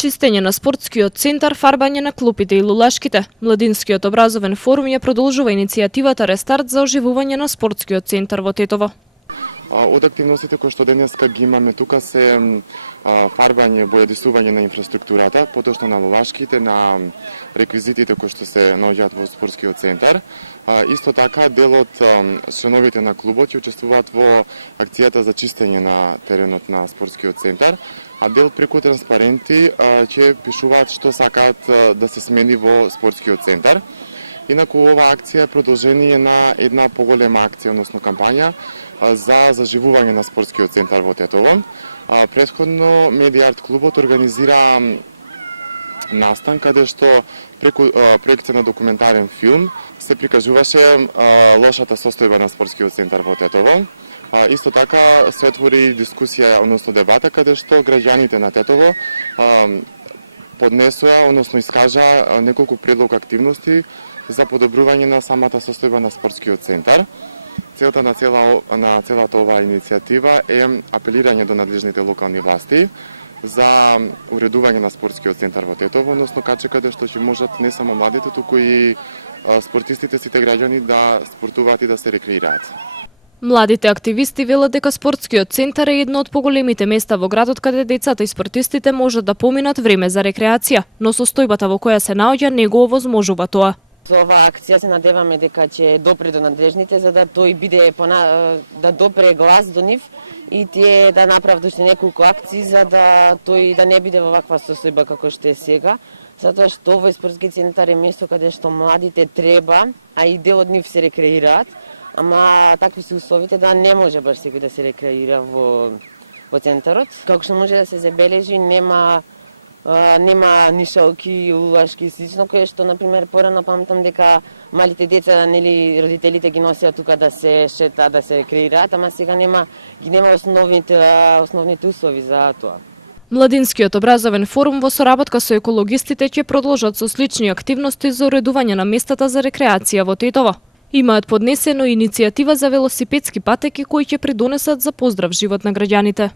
Чистење на спортскиот центар, фарбање на клупите и лулашките. Младинскиот образовен форум ја продолжува иницијативата Рестарт за оживување на спортскиот центар во Тетово. Од активностите кои што денеска ги имаме тука се фарбање, бојадисување на инфраструктурата, поточно на лулашките, на реквизитите кои што се наоѓаат во спортскиот центар. Исто така делот членовите на клубот ќе учествуваат во акцијата за чистење на теренот на спортскиот центар, а дел преку транспаренти ќе пишуваат што сакаат да се смени во спортскиот центар. Инаку ова акција е продолжение на една поголема акција, односно кампања за заживување на спортскиот центар во Тетово. Претходно Медиарт клубот организира настан каде што преку проекција на документарен филм се прикажуваше лошата состојба на спортскиот центар во Тетово. Исто така се отвори дискусија, односно дебата, каде што граѓаните на Тетово поднесоа, односно искажа неколку предлог активности за подобрување на самата состојба на спортскиот центар. Целта на целата оваа иницијатива е апелирање до надлежните локални власти за уредување на спортскиот центар во Тетово, односно каде што ќе можат не само младите, туку и спортистите, сите граѓани да спортуваат и да се рекреираат. Младите активисти велат дека спортскиот центар е едно од поголемите места во градот каде децата и спортистите можат да поминат време за рекреација, но состојбата во која се наоѓа не го овозможува тоа. Со оваа акција се надеваме дека ќе допре до надлежните за да тој биде да допре глас до нив и тие да направат уште неколку акции за да тој да не биде во ваква состојба како што е сега, затоа што овој спортски центар е место каде што младите треба, а и дел од нив се рекреираат, ама такви се условите да не може баш секој да се рекреира во центарот. Како што може да се забележи, нема нишалки, лулашки и слично, кое што, например, порано памтам дека малите деца, нели, родителите ги носеа тука да се шета, да се рекреираат, ама сега нема основните услови за тоа. Младинскиот образовен форум во соработка со екологистите ќе продолжат со слични активности за уредување на местата за рекреација во Тетово. Имаат поднесено иницијатива за велосипедски патеки кои ќе придонесат за поздрав живот на граѓаните.